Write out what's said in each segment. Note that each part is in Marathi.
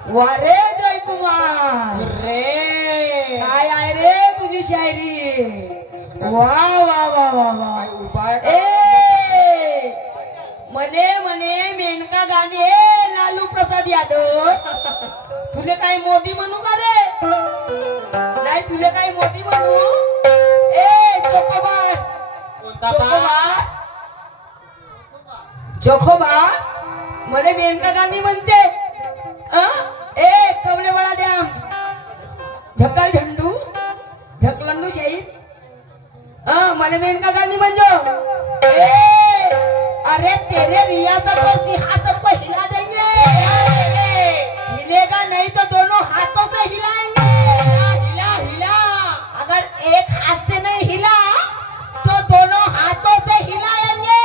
वारे जयकुमार रे काय आहे रे तुझी शायरी वा वा वा वा वा ए मने मने मेनका गाणे लालू प्रसाद यादव तुले काय मोदी म्हणू का रे नाही तुले काय मोदी म्हणू ए चोकोबार चोकोबार चोकोबार मले मेनका गांधी म्हणते ए कवलेवाडा डॅम झक्कल झंडू झकलंडू शहीद मले मेनका गांधी म्हणजो ए अरे तेरे रियासत और सियासत को हिला देंगे हिलेगा नहीं तो दोनों हाथों से हिलाएंगे हिला हिला अगर एक हाथ से नहीं हिला तो दोनों हाथों से हिलाएंगे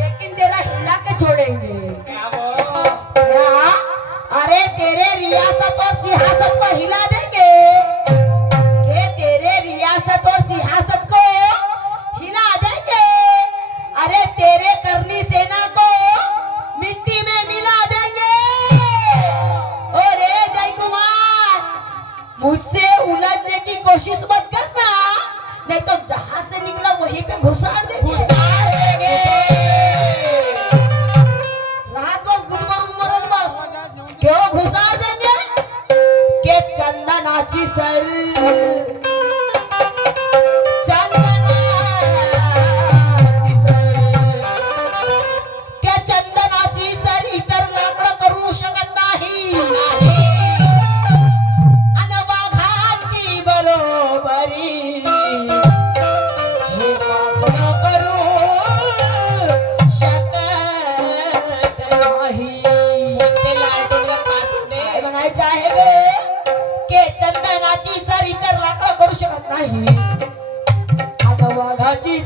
लेकिन तेरा हिला के छोड़ेंगे अरे तेरे रियासत और सियासत को हिला देंगे के तेरे रियासत और सियासत को हिला देंगे अरे तेरे करनी सेना को मिट्टी में मिला देंगे और जय कुमार मुझसे उलझने की कोशिश मत करना नहीं तो जहां से निकला वहीं पे घुसाड़ देंगे रात बस गुदमर मरद बस क्यों घुसाड़ देंगे के चंदनाची सर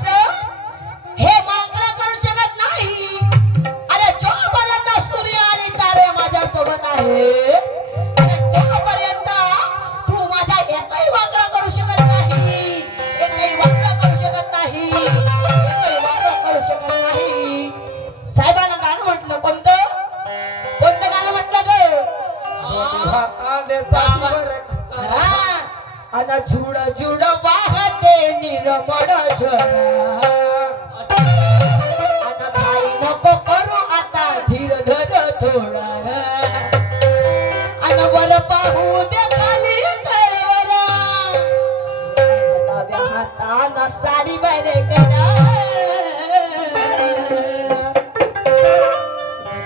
हे मागणं करू शकत नाही अरे जोपर्यंत सूर्य आणि तारे माझ्या सोबत आहे तोपर्यंत तू माझ्या एकही वागणं करू शकत नाही एकही वागणं करू शकत नाही एकही वागणं करू शकत नाही साहेबांना गाणं म्हटलं कोणतं गाणं म्हटलं अन झुड झुड वाहते निर्मळ झरा अन काही नको करू आता धीर धर थोडा अन वर पाहू दे खाली तळवरा डाव्या हातानं साडी बरे करा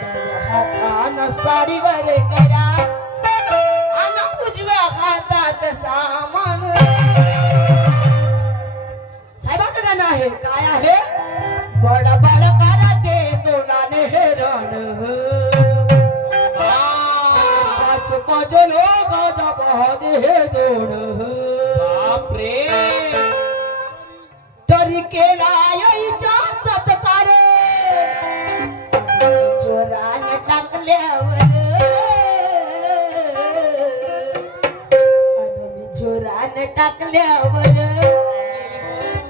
डाव्या हातानं साडी बरे करा उजव्या हातात सामान साहेबांचं गाणं आहे काय आहे बडबड करते तोंडाने हेरण पाच पाच लोक जपादे हे जोड बापरे तरी केला यायचा सत्कार चोराने टाकल्यावर चोरान टाकल्यावर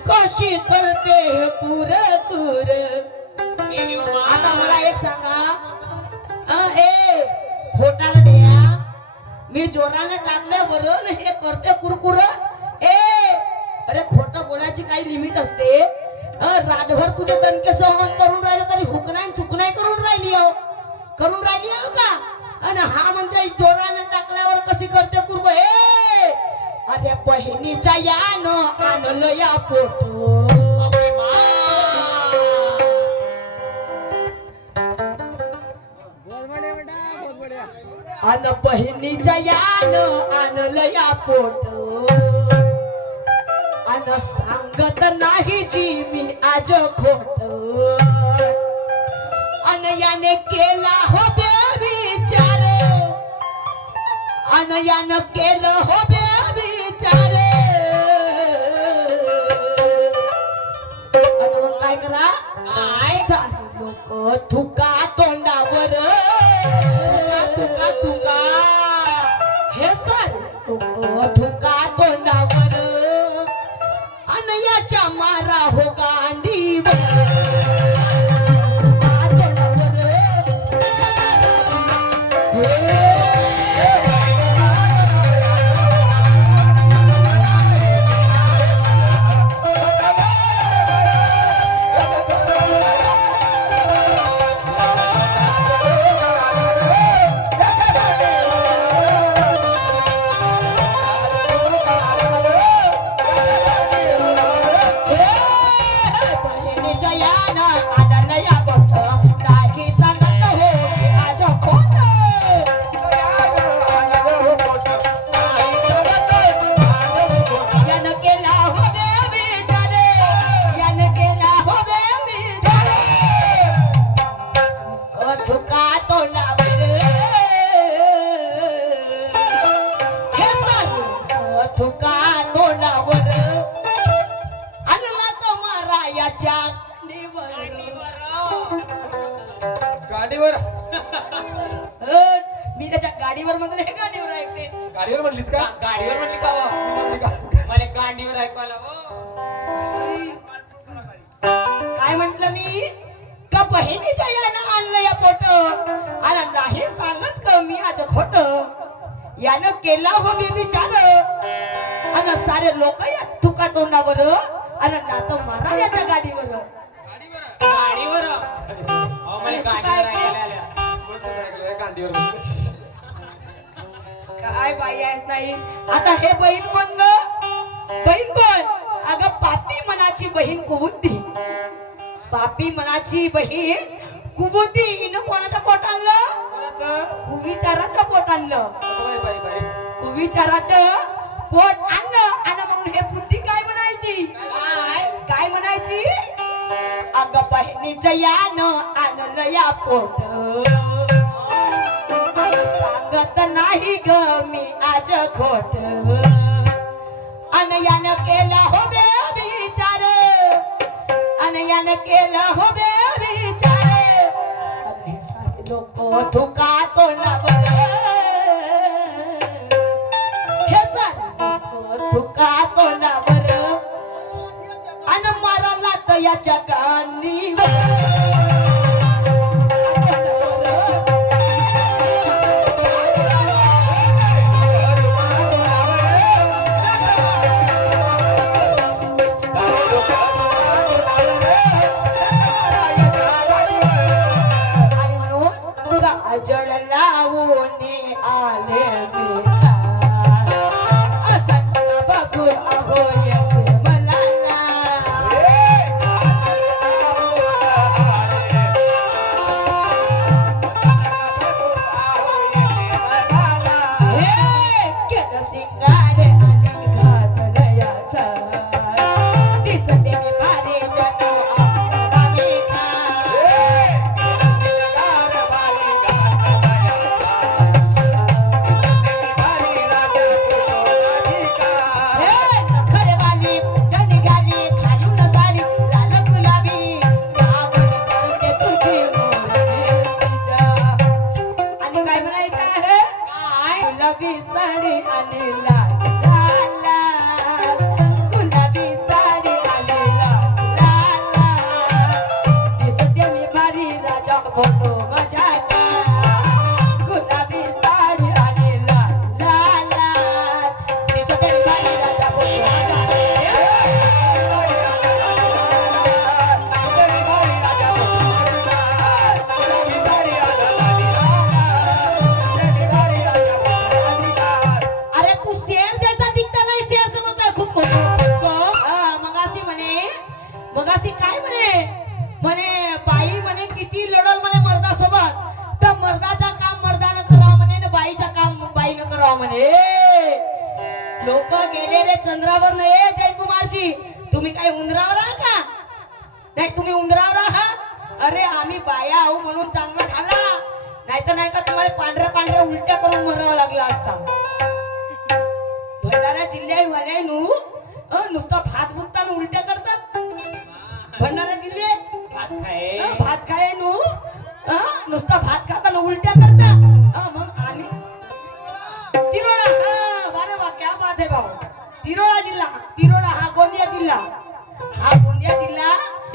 कशी करते पुर तुर आता मला एक सांगा ए खोटारड्या मी जोराने टाकल्यावर हे करते कुरकुर ए अरे खोटं बोलायची काही लिमिट असते रातभर तुझे दणके सहन करून राहिलं तरी हुकनाय चुकनाय करून राहिली हो का आणि हा म्हणते जोराने टाकल्यावर कशी करते कुरकुर ए अरे बहिणीच्या यानं आणलं या फोटो अन बहिणीच्या यानं आणलं या फोटो अन सांगत नाही जी मी आज खोट अन याने केला हो विचार अन यानं केलं हो विचारे आता मग काय करा लोक थुका तोंडावर थुका थुका हे सर लोक थुका तोंडावर अन याच्या मारा हो गांडीवर थुका तोंडावर मी त्याच्या गाडीवर म्हणतो हे गाडीवर ऐकते. गाडीवर म्हणलीस का? गाडीवर म्हणली का हो? म्हणली का? मला गाडीवर ऐकवायला हो. काय म्हंटल मी का बहिणीच्या यानं आणलं या पोट आणि नाही सांगत का मी आज खोट यानं केला हो मी विचार आणि सारे लोक या तुका तोंडावर आणि नात मारा याच्या गाडीवर. गाडीवर हो, मला गाडीवर ऐकायला आलं. गाडीवर काय बाई आहेस नाही. आता हे बहीण कोण ग? बहीण कोण? अगं पापी मनाची बहीण कुबुद्धी. पापी मनाची बहीण कुबुद्धी. हिनं कोणाचं पोट आणलं? कुविचाराचं पोट आणलं. कुविचाराचं पोट आणलं आणि म्हणून हे बुद्धी काय म्हणायची? काय म्हणायची? अगं बहिणीचं यानं आणलं या पोट सांगत नाही ग मी आज खोट अन यानं केला हो बे विचार अन यानं केला हो बे विचार अन हे सारे लोक थुका तोंडावर हे सारे लोक थुका तोंडावर अन माराला तर याच्या गाणीवर. जळ लावून आले मी असं बघू अहो मला केलं सिंगार आणि घातलं या दिसते मी भारी जणू साडी आणि लाल लाल गुलाबी साडी आणि लाल लाल दिसते मी भारी राजा फोटो माझ्या गुलाबी साडी आणि लाल लाल दिसते मी भारी राजा फोटो मगाशी काय म्हणे बाई म्हणे किती लढल म्हणे मर्दासोबत तर मर्दाचं काम मर्दानं करावं म्हणे ना बाईचं काम बाईनं करावं म्हणे. लोक गेले रे चंद्रावर नाही जयकुमारजी. तुम्ही काय उंदरावर आहात का? नाही तुम्ही उंदरावर आहात. अरे आम्ही बाया आहो म्हणून चांगला झाला नाही का तुम्हाला पांढऱ्या पांढऱ्या उलट्या करून मरावं लागलं असता. भंडारा जिल्ह्यात वाल्या नुसतं भात बुकताना उलट्या करतात. भंडारा जिल्हे भात खाय नुसतं भात खाताना उलट्या करता. मग आम्ही तिरोडा अरे वा क्या बात आहे भाऊ. तिरोडा जिल्हा तिरोडा हा गोंदिया जिल्हा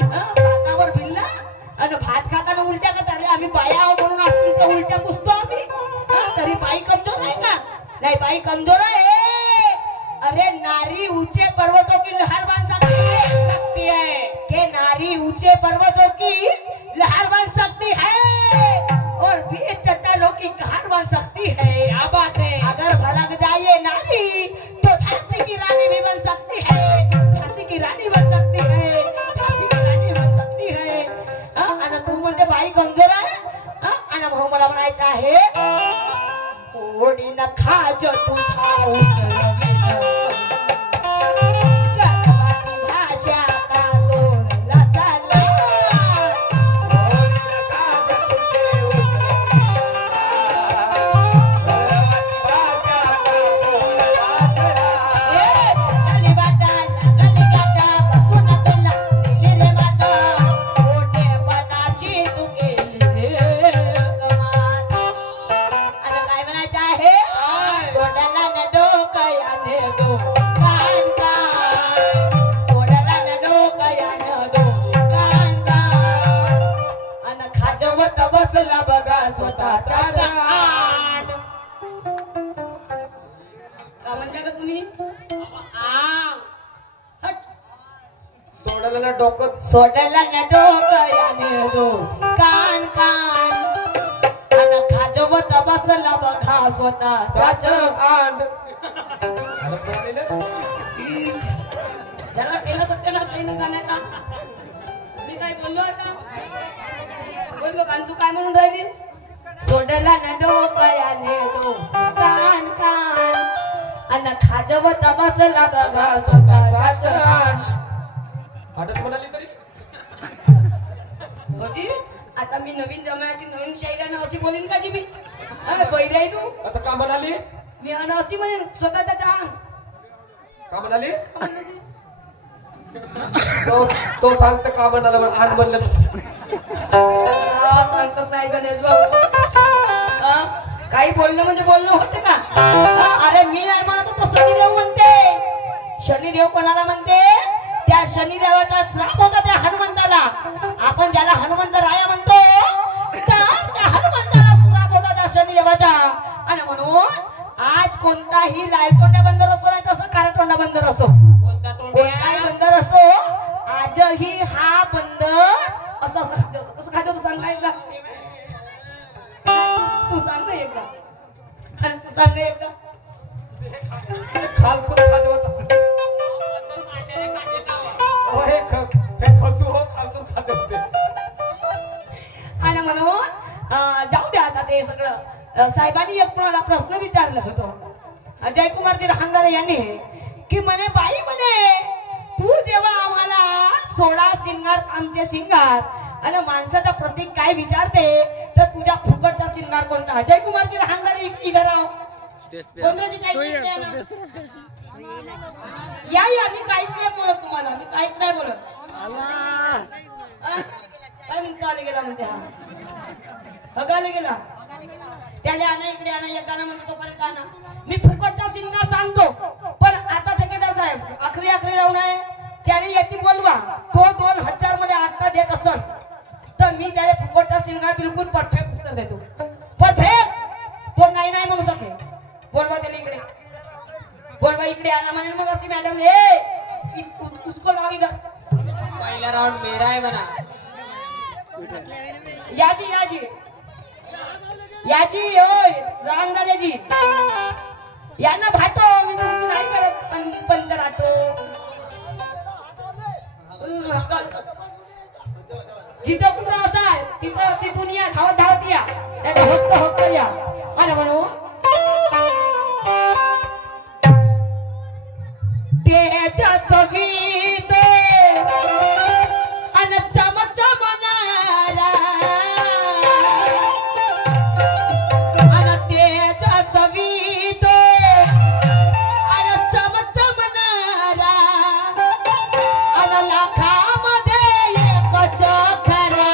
भातावर भिल्ला आणि भात खाताना उलट्या करता. अरे आम्ही बाया आहो म्हणून आज तुमच्या उलट्या पुसतो आम्ही. तरी बाई कमजोर आहे का? नाही बाई कमजोर आहे. अरे नारी ऊंचे पर्वतों की लहर बन सकती है के नारी ऊंचे पर्वतों की लहर बन सकती है और भी चट्टानों की कहर बन सकती है. क्या बात है. अगर भड़क जाए नारी तो झांसी की रानी भी बन सकती है. झांसी की रानी बन सकती है. झांसी की रानी बन सकती है. आणि तू म्हणते बाई कमजोर आहे आणि म्हणून मला म्हणायचं आहे ओढी न खा जो तुझा काय स्वतःचा आण. का म्हणता का तुम्ही? हट. सोडायला ना डोकं. सोडायला ना डोकयाने दो कान कान आणि खाजवत बसला बघा स्वतःचाच आंड. जरा केलं सत्य ना सही न गाण्याचा. मी काय बोललो आता? बोललो का? तू काय म्हणून राहिली? सोडला ना डोकयाने दो कान कान आणि खाजवत बसला बघा स्वतःचाच आठच म्हणाली तरी. होजी आता मी नवीन जमान्याची नवीन शैलीनं अशी बोलीन का जी मी? बैराई तू आता का म्हणाली? मी अशी म्हणेन स्वतःचा छान. का म्हणालीस? तो सांगत का म्हणाला आण म्हणलं. सांगतच नाही गणेश भाऊ. काही बोलणं म्हणजे बोलणं होते का? अरे मी नाही म्हणत तो शनिदेव म्हणते. शनिदेव कोणाला म्हणते? त्या शनिदेवाचा श्राप होता त्या हनुमंताला. आपण ज्याला हनुमंत राया म्हणतो त्या हनुमंताला श्राप होता त्या शनिदेवाचा. आणि म्हणून आज कोणताही लालतोंडा बंदर असो नाही तसं कारटोंडा बंदर असो कोणताही बंदर असो आजही हा बंदर असं खातो. कसं खातो तू सांग एकदा. तू सांग ना एकदा. आणि तू सांग ना एकदा. खाल पण खाजवत असत. खसू हो खालतून खाजवते. आणि म्हणून जाऊ द्या आता ते सगळं. साहेबांनी एक कोणाला प्रश्न विचारला होता जयकुमारजी रहांगरे यांनी की म्हणे बाई म्हणे तू जेव्हा आम्हाला सोडा सिंगार आमचे सिंगार आणि माणसाचा प्रतीक काय विचारते तर तुझ्या फुकटचा सिंगार कोणता? जयकुमारजी रहांगरे इधर आओ. गोंधळजी काही या मी काहीच नाही बोलत तुम्हाला. मी काहीच नाही बोलत. काय म्हणतो आले गेला म्हणते हा बघायला गेला त्याला आणा इकडे आणा एक गाणं म्हणतो तोपर्यंत आणा. मी फुकटचा सिंगार सांगतो पण आता ठेकेदार साहेब आखरी राहून आहे त्याने येते बोलवा. तो 2000 मध्ये आता देत असत तर मी त्याला फुकटचा सिंगार बिलकुल परफेक्ट उत्तर देतो. परफेक्ट तो नाही नाही म्हणू शके. बोलवा त्याला इकडे. बोलवा इकडे आणा म्हणेल मग अशी मॅडम उसको लाव इधर. पहिला राऊंड मेरा आहे म्हणा. याजी याजी याजी होय रामदारेजी यांना भाटो. मी तुमची नाही करत पंचर आटो. जिथं कुठं असाल तिथं तिथून या धावत धावत या होत होत या. अरे म्हणू त्याच्या चवीत अन चमचमणारा अन त्याच्या चवीत अन चमचमणारा अन लाखामध्ये एकच खरा.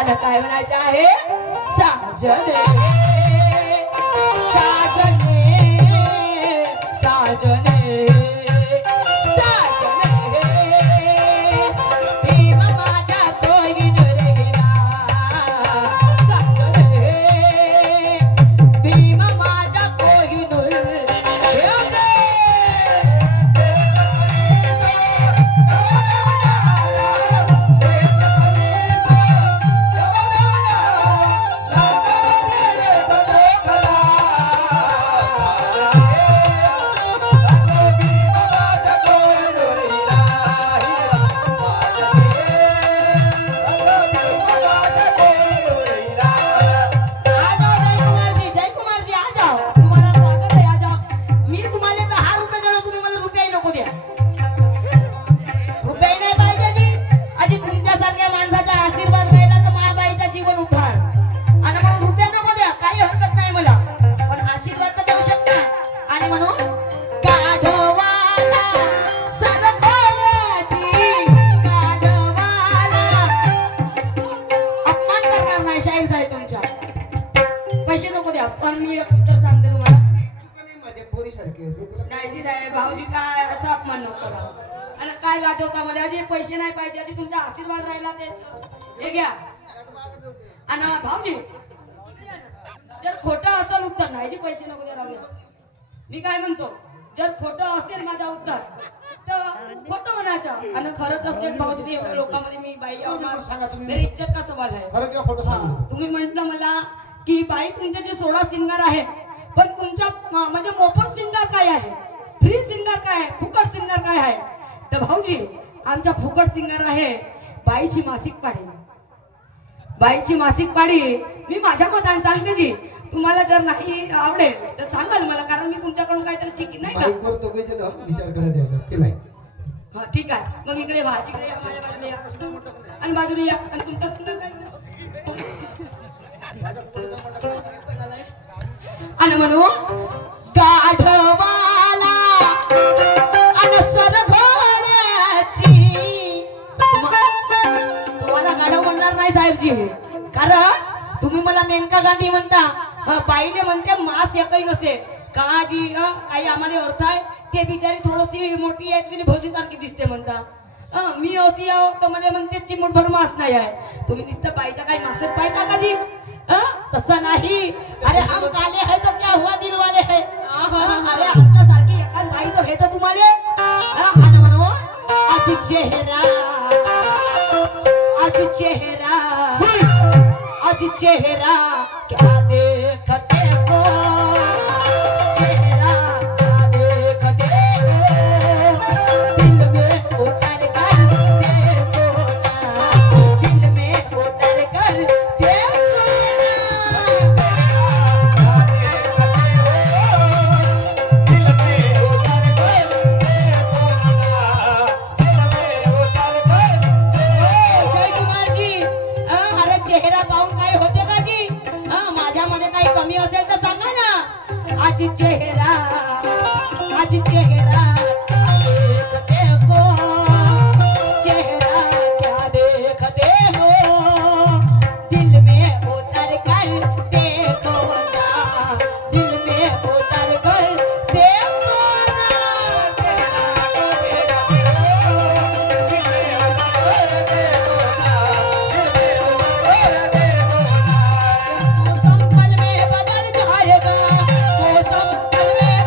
अन काय म्हणायचं आहे? साजने साजने आणि काय गाजवता मला आधी पैसे नाही पाहिजे आधी तुमचा आशीर्वाद राहिला ते हे घ्या आणि भाऊजी जर खोटं असेल उत्तर नाही जी पैसे नको द्यायला मी काय म्हणतो जर खोटं असेल माझा उत्तर तर खोटं म्हणायचं आणि खरंच असेल भाऊजी एवढ्या लोकांमध्ये मी बाई सांगा तुम्ही. मेरी इज्जत का सवाल आहे खरं किंवा खोटं सांगा. तुम्ही म्हटलं मला की बाई तुमचे जे 16 सिंगर आहे पण तुमच्या म्हणजे मोफत सिंगर काय आहे फ्री सिंगर काय आहे फुकट सिंगर काय आहे तर भाऊजी आमच्या फुकट सिंगर आहे बाईची मासिक पाळी बाईची मासिक पाळी मी माझ्या मताने सांगते जी तुम्हाला जर नाही आवडेल तर सांगाल मला कारण मी तुमच्याकडून काहीतरी शिकेन नाही का बाईकवर दोघेचे ना विचार करत यायचा ते नाही. हा ठीक आहे मग इकडे व्हा इकडे या माझ्या बाजूने या आणि बाजूने या आणि तुमचा सिंगर काय आणि म्हणू गाढवाला आणि सरघोड्याची तुम्हाला गाढव म्हणणार नाही साहेबजी कारण तुम्ही मला मेनका गांधी म्हणता बाईने म्हणते मास एकही नसे का जी काही आम्हाला अर्थ आहे ते बिचारी थोडीशी मोठी आहे तिने भोसीसारखी दिसते म्हणता मी अशी आहो तर मला म्हणते चिमूटभर मास नाही आहे तुम्ही नुसतं बाईच्या काही मासच पाहता का जी तसं नाही अरे हम काले है तो क्या हुआ दिल वाले है अरे आमच्या सारखी एखाद बाई तर भेट तुम्हाला आणि म्हणू आज चेहरा आज चेहरा आज चेहरा क्या देखते हो चेहरा क्या देखते हो दिल में उतर कर देखो ना दिल में उतर कर आज चेहरा देखते हो चेहरा क्या देखते हो दिल में उतर कर देखो ना दिल में उतर कर देखो मौसम पल में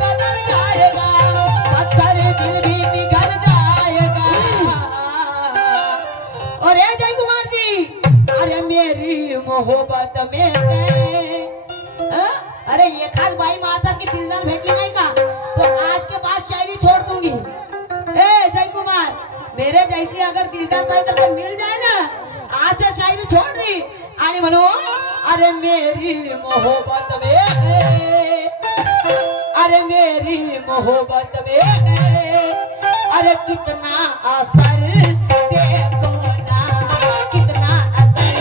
बदल जाएगा पत्थर दिल भी निकल जाएगा और जय कुमार जी अरे मेरी मोहब्बत में अरे ये खास बाई माता की दिलदार भेटली नहीं का तो आज के बाद शायरी छोड़ दूंगी ए जय कुमार मेरे जैसी अगर दिलदार पाए तो मिल जाए ना आज से शायरी छोड़ दी आणि म्हणू अरे मेरी मोहब्बत में अरे मेरी मोहब्बत में अरे कितना असर देखो ना कितना असर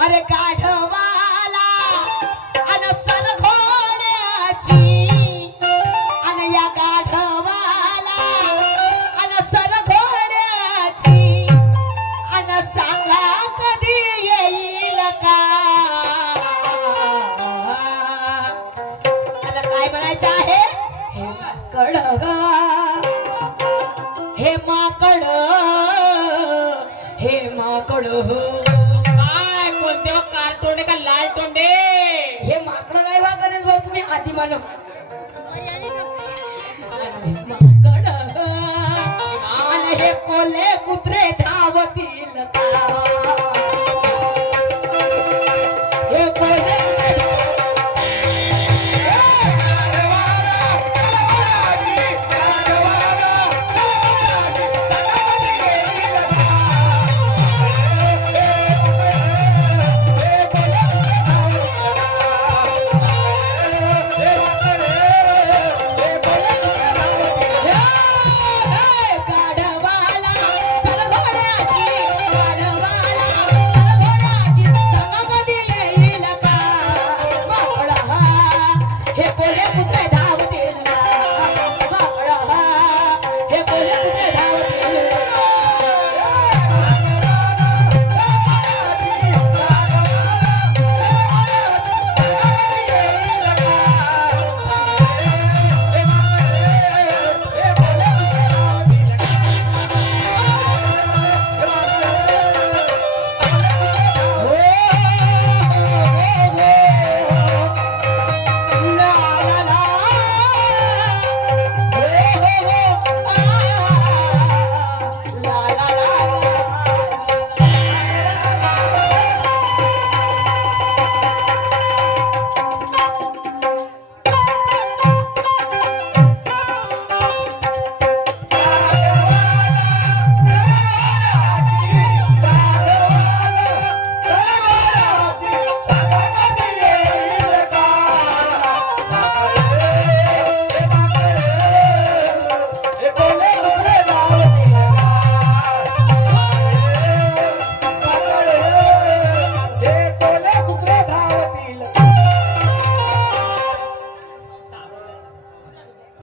अरे गाढवाला अन सरघोड्याची अन या गाढवाला अन सरघोड्याची अन सांगा कधी येईल का अन काय म्हणायचं आहे हे माकड हे माकड काय कोणते हो, कारटोंडे का लाल टोंडे हे माकड नाही बा गणेश भाऊ तुम्ही आधी मानव आणि हे कोले कुत्रे धावतील का